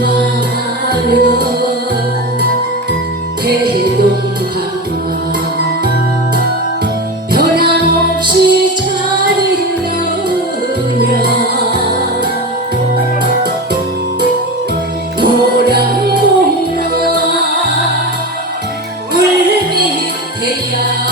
하여 대동강아 변함없이 잘 있느냐 노랑공랑 울림이 대야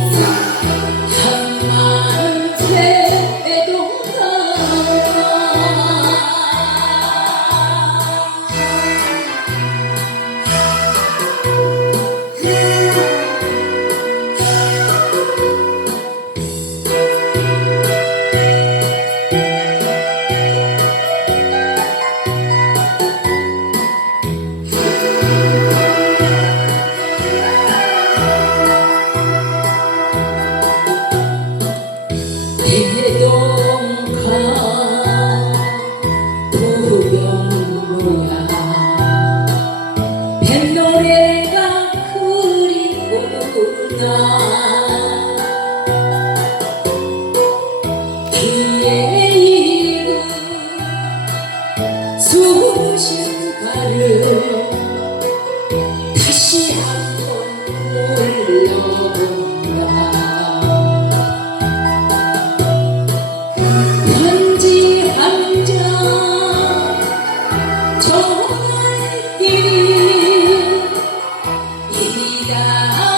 노래가 그리구나. 뒤에 익은 숨쉰 가를 다시 한번 올려본다. 편지 한장 Música